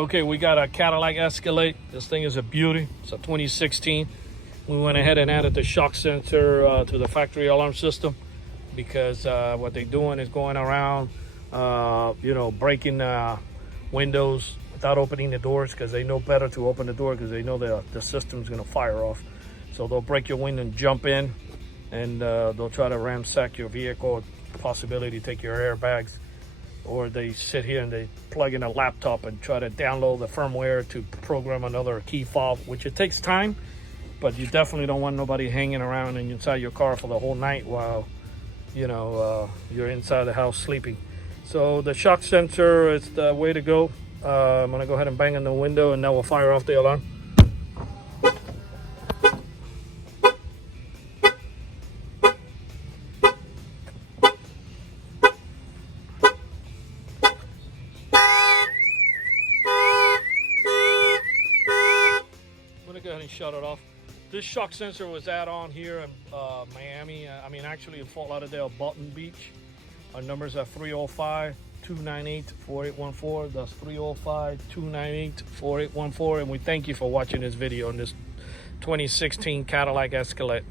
Okay, we got a Cadillac Escalade. This thing is a beauty. It's a 2016. We went ahead and added the shock sensor to the factory alarm system because what they're doing is going around, breaking windows without opening the doors, because they know better to open the door because they know the system's going to fire off. So they'll break your window and jump in, and they'll try to ransack your vehicle, possibility to take your airbags. Or they sit here and they plug in a laptop and try to download the firmware to program another key fob, which it takes time, but you definitely don't want nobody hanging around inside your car for the whole night while you're inside the house sleeping. So the shock sensor is the way to go. I'm gonna go ahead and bang on the window, and that will fire off the alarm. I'm gonna go ahead and shut it off. This shock sensor was add-on here in Miami. Actually in Fort Lauderdale, Bolton Beach. Our numbers are 305-298-4814. That's 305-298-4814. And we thank you for watching this video on this 2016 Cadillac Escalade.